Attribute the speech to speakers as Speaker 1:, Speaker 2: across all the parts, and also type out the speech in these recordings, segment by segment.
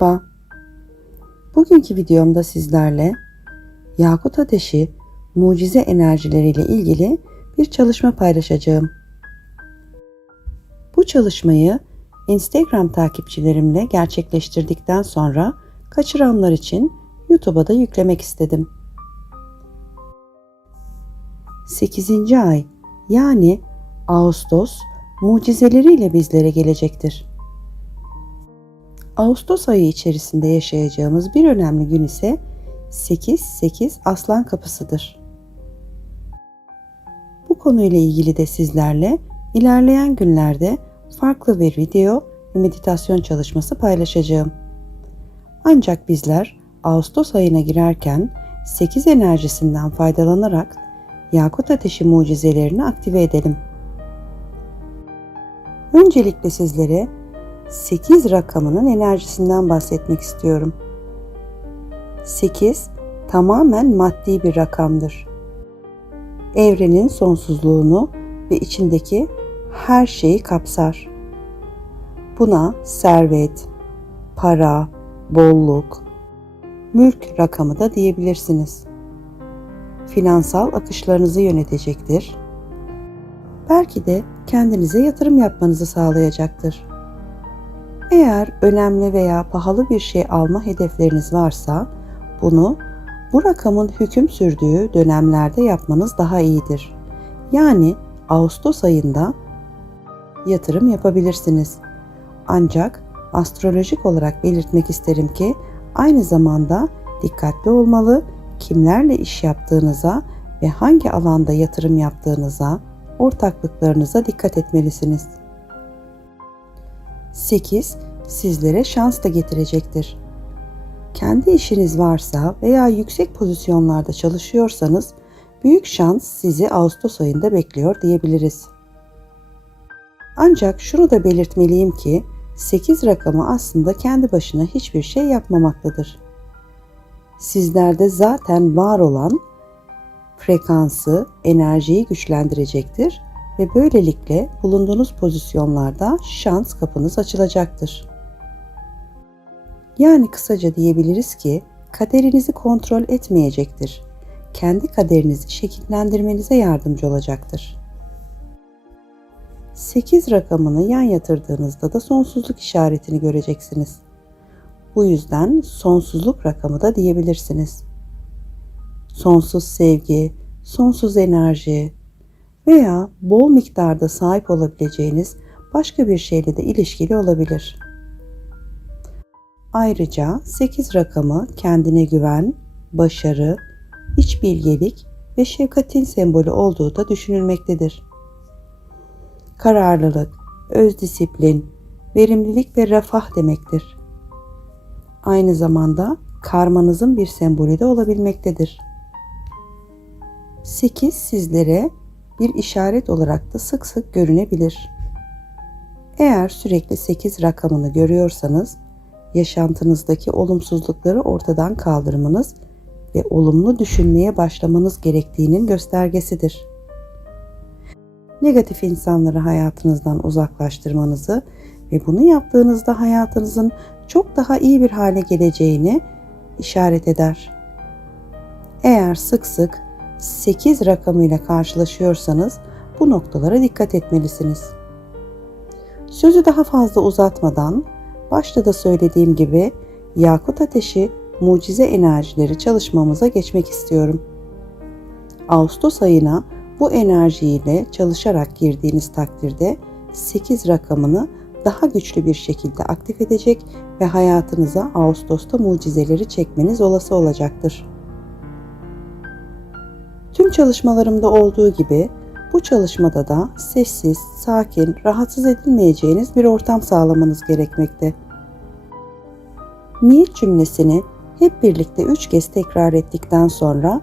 Speaker 1: Merhaba. Bugünkü videomda sizlerle yakut ateşi mucize enerjileriyle ilgili bir çalışma paylaşacağım. Bu çalışmayı Instagram takipçilerimle gerçekleştirdikten sonra kaçıranlar için YouTube'a da yüklemek istedim. 8. ay yani Ağustos mucizeleriyle bizlere gelecektir. Ağustos ayı içerisinde yaşayacağımız bir önemli gün ise 8-8 Aslan Kapısı'dır. Bu konuyla ilgili de sizlerle ilerleyen günlerde farklı bir video ve meditasyon çalışması paylaşacağım. Ancak bizler Ağustos ayına girerken 8 enerjisinden faydalanarak yakut ateşi mucizelerini aktive edelim. Öncelikle sizlere 8 rakamının enerjisinden bahsetmek istiyorum. 8 tamamen maddi bir rakamdır. Evrenin sonsuzluğunu ve içindeki her şeyi kapsar. Buna servet, para, bolluk, mülk rakamı da diyebilirsiniz. Finansal akışlarınızı yönetecektir. Belki de kendinize yatırım yapmanızı sağlayacaktır. Eğer önemli veya pahalı bir şey alma hedefleriniz varsa bunu bu rakamın hüküm sürdüğü dönemlerde yapmanız daha iyidir. Yani Ağustos ayında yatırım yapabilirsiniz. Ancak astrolojik olarak belirtmek isterim ki aynı zamanda dikkatli olmalı, kimlerle iş yaptığınıza ve hangi alanda yatırım yaptığınıza, ortaklıklarınıza dikkat etmelisiniz. 8 sizlere şans da getirecektir. Kendi işiniz varsa veya yüksek pozisyonlarda çalışıyorsanız büyük şans sizi Ağustos ayında bekliyor diyebiliriz. Ancak şunu da belirtmeliyim ki 8 rakamı aslında kendi başına hiçbir şey yapmamaktadır. Sizlerde zaten var olan frekansı, enerjiyi güçlendirecektir ve böylelikle bulunduğunuz pozisyonlarda şans kapınız açılacaktır. Yani kısaca diyebiliriz ki kaderinizi kontrol etmeyecektir. Kendi kaderinizi şekillendirmenize yardımcı olacaktır. 8 rakamını yan yatırdığınızda da sonsuzluk işaretini göreceksiniz. Bu yüzden sonsuzluk rakamı da diyebilirsiniz. Sonsuz sevgi, sonsuz enerji veya bol miktarda sahip olabileceğiniz başka bir şeyle de ilişkili olabilir. Ayrıca 8 rakamı kendine güven, başarı, iç bilgelik ve şefkatin sembolü olduğu da düşünülmektedir. Kararlılık, öz disiplin, verimlilik ve refah demektir. Aynı zamanda karmanızın bir sembolü de olabilmektedir. 8 sizlere bir işaret olarak da sık sık görünebilir. Eğer sürekli 8 rakamını görüyorsanız yaşantınızdaki olumsuzlukları ortadan kaldırmanız ve olumlu düşünmeye başlamanız gerektiğinin göstergesidir. Negatif insanları hayatınızdan uzaklaştırmanızı ve bunu yaptığınızda hayatınızın çok daha iyi bir hale geleceğini işaret eder. Eğer sık sık 8 rakamıyla karşılaşıyorsanız bu noktalara dikkat etmelisiniz. Sözü daha fazla uzatmadan başta da söylediğim gibi yakut ateşi mucize enerjileri çalışmamıza geçmek istiyorum. Ağustos ayına bu enerjiyle çalışarak girdiğiniz takdirde 8 rakamını daha güçlü bir şekilde aktif edecek ve hayatınıza Ağustos'ta mucizeleri çekmeniz olası olacaktır. Tüm çalışmalarımda olduğu gibi bu çalışmada da sessiz, sakin, rahatsız edilmeyeceğiniz bir ortam sağlamanız gerekmekte. Niyet cümlesini hep birlikte üç kez tekrar ettikten sonra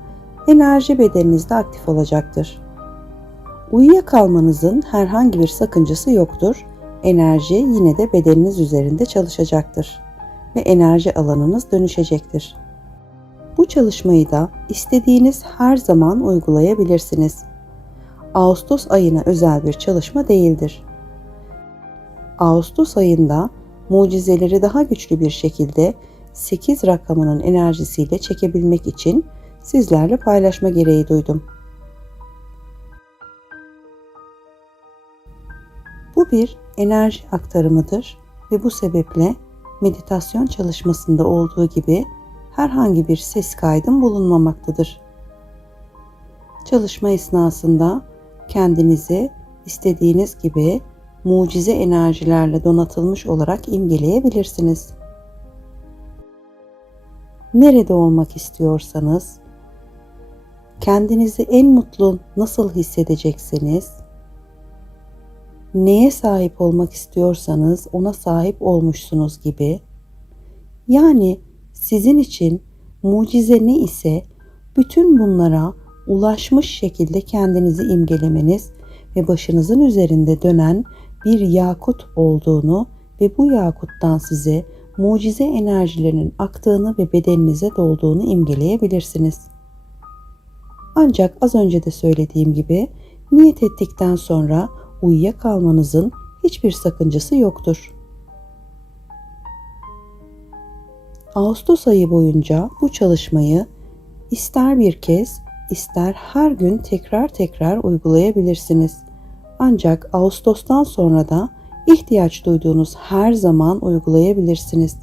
Speaker 1: enerji bedeninizde aktif olacaktır. Uyuyakalmanızın herhangi bir sakıncası yoktur. Enerji yine de bedeniniz üzerinde çalışacaktır ve enerji alanınız dönüşecektir. Bu çalışmayı da istediğiniz her zaman uygulayabilirsiniz. Ağustos ayına özel bir çalışma değildir. Ağustos ayında mucizeleri daha güçlü bir şekilde 8 rakamının enerjisiyle çekebilmek için sizlerle paylaşma gereği duydum. Bu bir enerji aktarımıdır ve bu sebeple meditasyon çalışmasında olduğu gibi herhangi bir ses kaydım bulunmamaktadır. Çalışma esnasında kendinizi istediğiniz gibi mucize enerjilerle donatılmış olarak imgeleyebilirsiniz. Nerede olmak istiyorsanız, kendinizi en mutlu nasıl hissedeceksiniz, neye sahip olmak istiyorsanız ona sahip olmuşsunuz gibi. Yani sizin için mucize ne ise bütün bunlara ulaşmış şekilde kendinizi imgelemeniz ve başınızın üzerinde dönen bir yakut olduğunu ve bu yakuttan size mucize enerjilerinin aktığını ve bedeninize dolduğunu imgeleyebilirsiniz. Ancak az önce de söylediğim gibi niyet ettikten sonra uyuyakalmanızın hiçbir sakıncası yoktur. Ağustos ayı boyunca bu çalışmayı ister bir kez ister her gün tekrar tekrar uygulayabilirsiniz. Ancak Ağustos'tan sonra da ihtiyaç duyduğunuz her zaman uygulayabilirsiniz.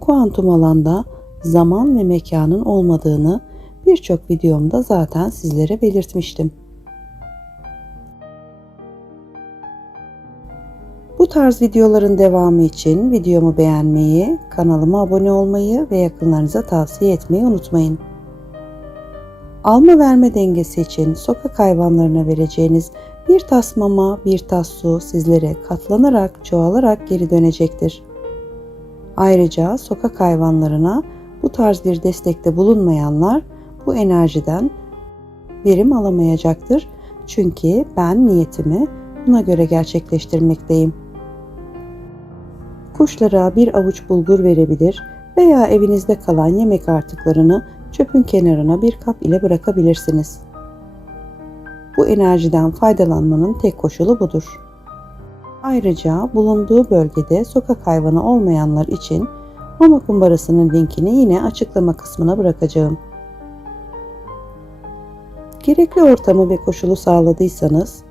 Speaker 1: Kuantum alanda zaman ve mekanın olmadığını birçok videomda zaten sizlere belirtmiştim. Bu tarz videoların devamı için videomu beğenmeyi, kanalıma abone olmayı ve yakınlarınıza tavsiye etmeyi unutmayın. Alma verme dengesi için sokak hayvanlarına vereceğiniz bir tas mama, bir tas su sizlere katlanarak, çoğalarak geri dönecektir. Ayrıca sokak hayvanlarına bu tarz bir destekte bulunmayanlar bu enerjiden verim alamayacaktır. Çünkü ben niyetimi buna göre gerçekleştirmekteyim. Kuşlara bir avuç bulgur verebilir veya evinizde kalan yemek artıklarını çöpün kenarına bir kap ile bırakabilirsiniz. Bu enerjiden faydalanmanın tek koşulu budur. Ayrıca bulunduğu bölgede sokak hayvanı olmayanlar için mama kumbarasının linkini yine açıklama kısmına bırakacağım. Gerekli ortamı ve koşulu sağladıysanız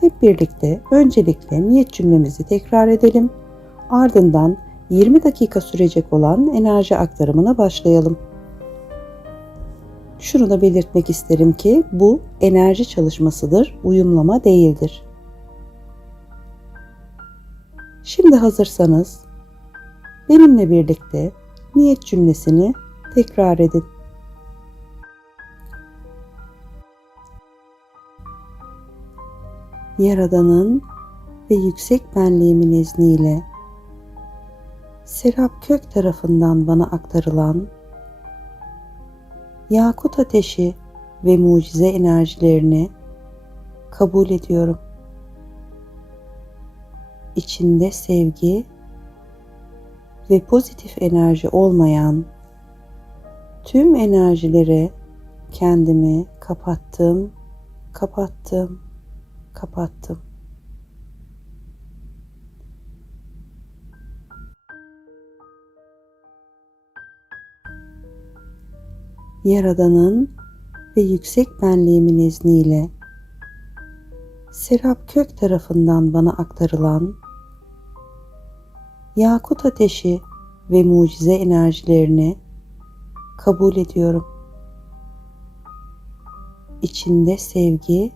Speaker 1: hep birlikte öncelikle niyet cümlemizi tekrar edelim. Ardından 20 dakika sürecek olan enerji aktarımına başlayalım. Şunu da belirtmek isterim ki bu enerji çalışmasıdır, uyumlama değildir. Şimdi hazırsanız benimle birlikte niyet cümlesini tekrar edin. Yaradan'ın ve yüksek benliğimin izniyle Serap Kök tarafından bana aktarılan yakut ateşi ve mucize enerjilerini kabul ediyorum. İçinde sevgi ve pozitif enerji olmayan tüm enerjilere kendimi kapattım, kapattım, kapattım. Yaradan'ın ve yüksek benliğimin izniyle Serap Kök tarafından bana aktarılan yakut ateşi ve mucize enerjilerini kabul ediyorum. İçinde sevgi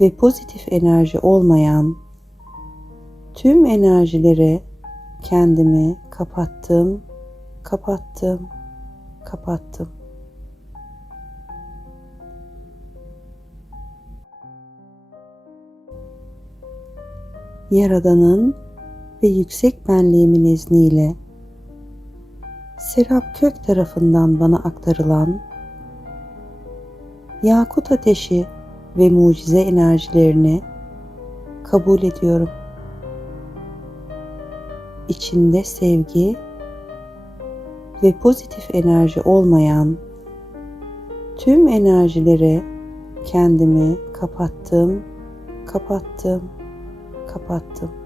Speaker 1: ve pozitif enerji olmayan tüm enerjilere kendimi kapattım, kapattım, kapattım. Yaradan'ın ve yüksek benliğimin izniyle Serap Kök tarafından bana aktarılan yakut ateşi ve mucize enerjilerini kabul ediyorum. İçinde sevgi ve pozitif enerji olmayan tüm enerjilere kendimi kapattım, kapattım, kapattım.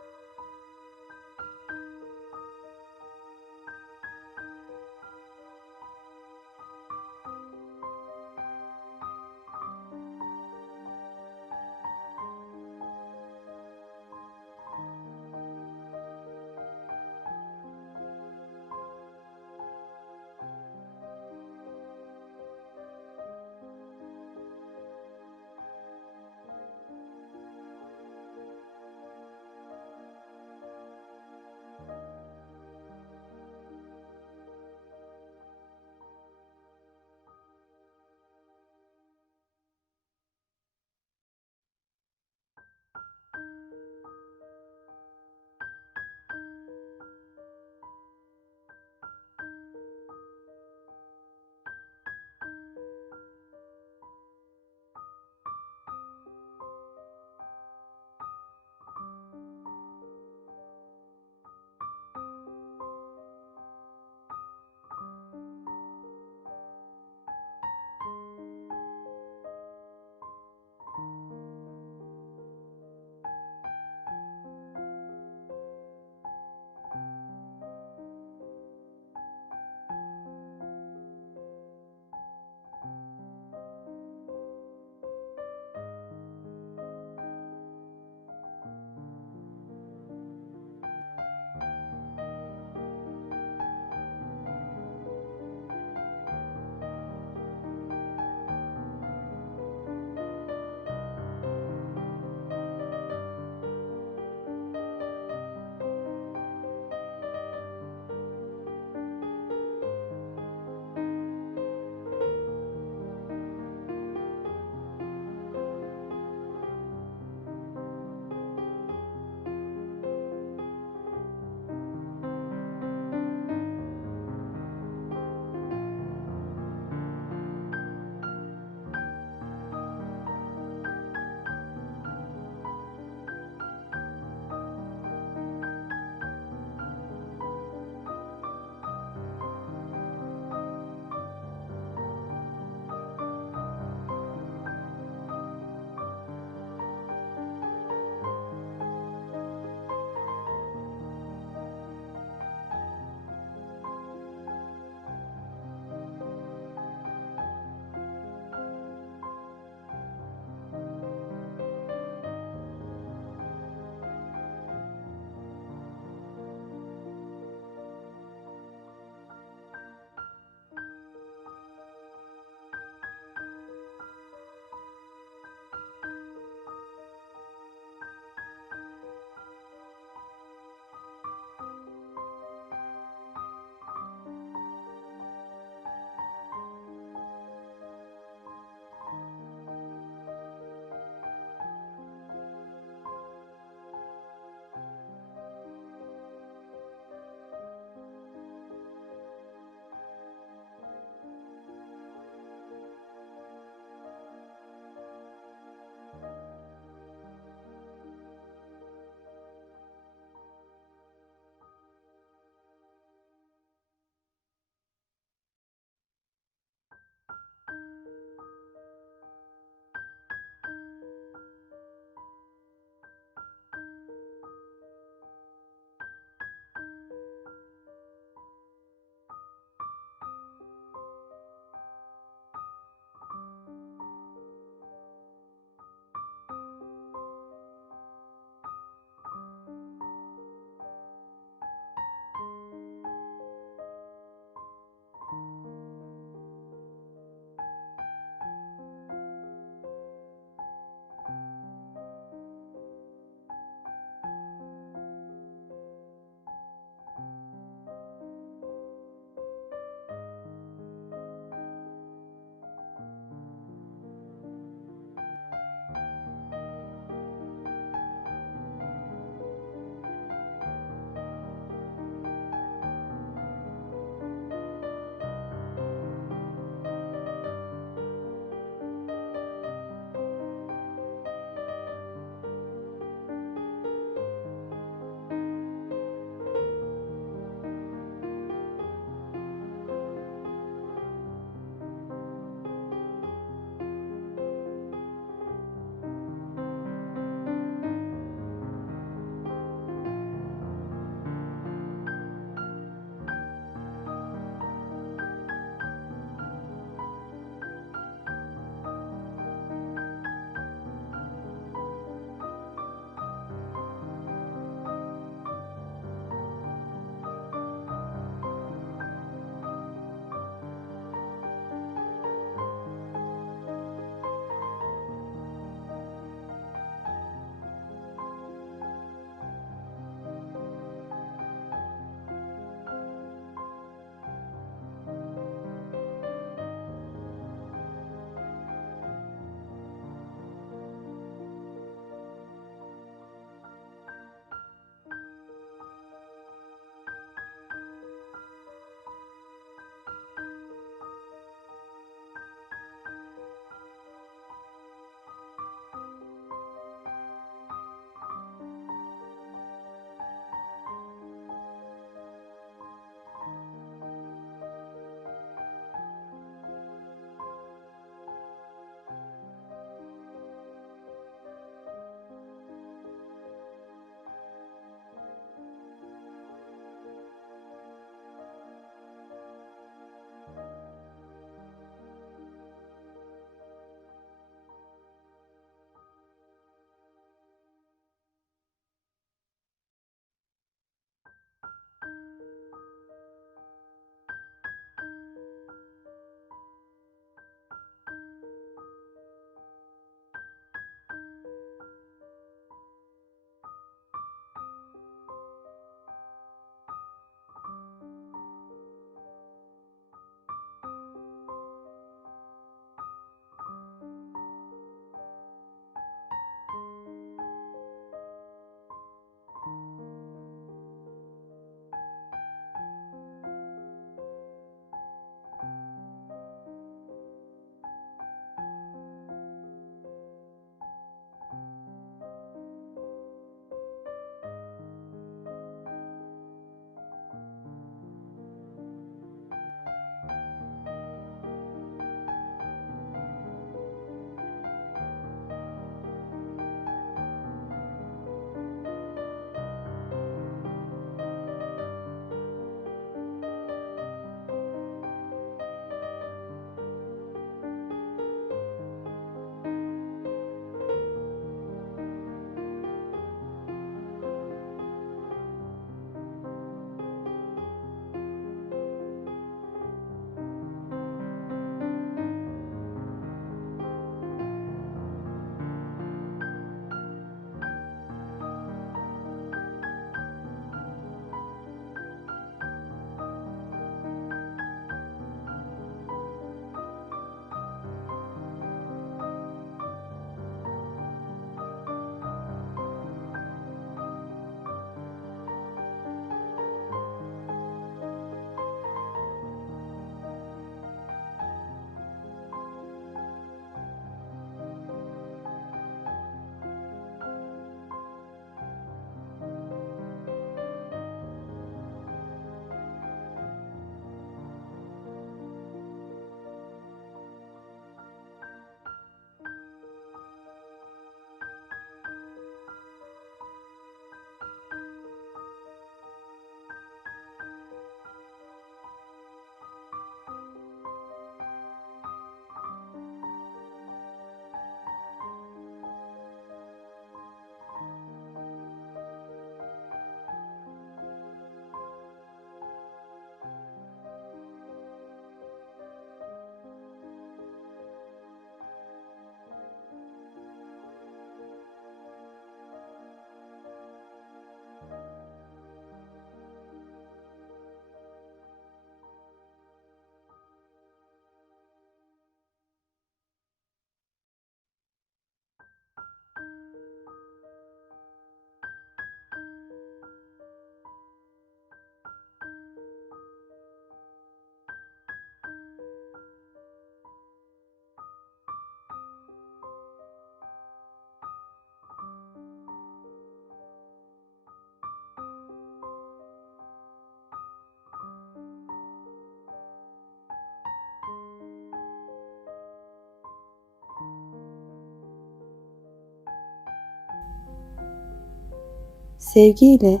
Speaker 1: Sevgiyle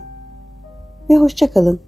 Speaker 1: ve hoşça kalın.